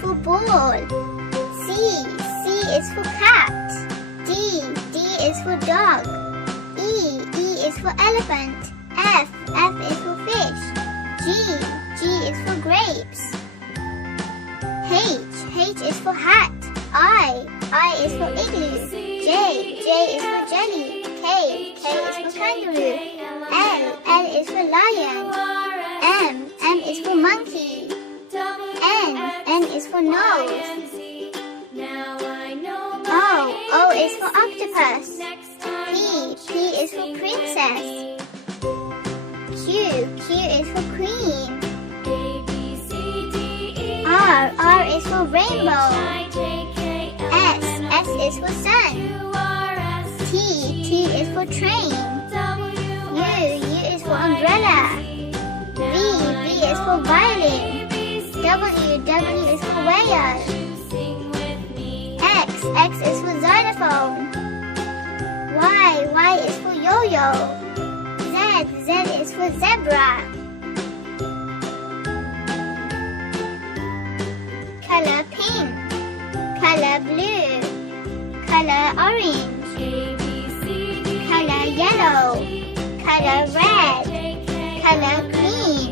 for ball. C is for cat. D is for dog. E is for elephant. F is for fish. G is for grapes. H is for hat. I is for igloo. J is for jelly. K is for kangaroo. L is for lion. M is for monkey. N is for nose. O is for octopus. P is for princess. Q is for queen. R is for rainbow. S is for sun. T is for train. U is for umbrella. V is for violin. W is for whale. X is for xylophone. Y is for yo-yo. Z is for zebra. Color pink. Color blue. Color orange. Color yellow. Color red. Color green.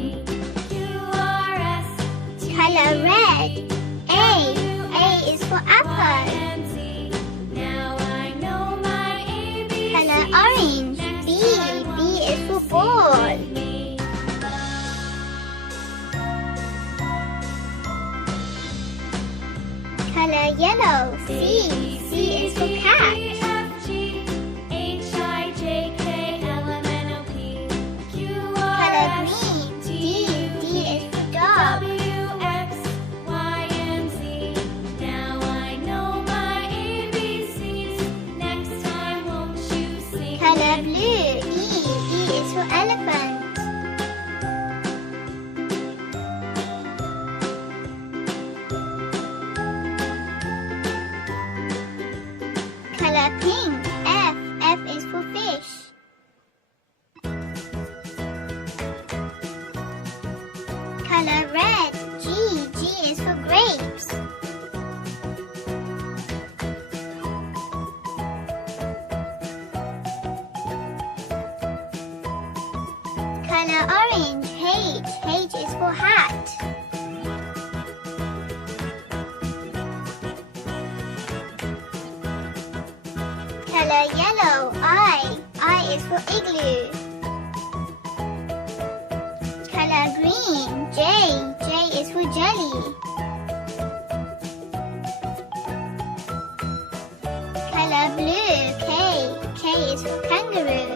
Color red. A is for apple. Color orange. B is for ball. Color yellow. C is for cat. Color green. D is for dog. Color blue. E is for elephant. Color pink. F is for fish. Color red. G is for grapes. Color orange. H is for hat. Color yellow. I is for igloo. Color green. J is for jelly. Color blue. K is for kangaroo.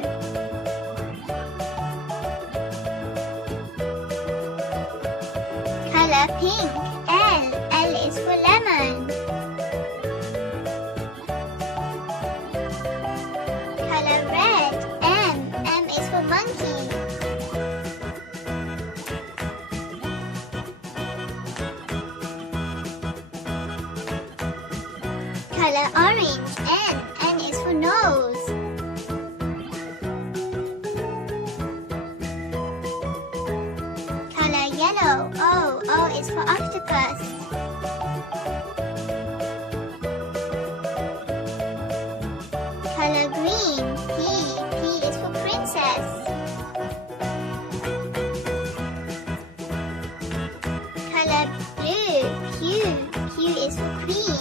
Color pink. L is for lemon. Color red. M is for monkey. Color orange. N is for nose. Color yellow. O is for octopus. Color green. P is for princess. Color blue. Q is for queen.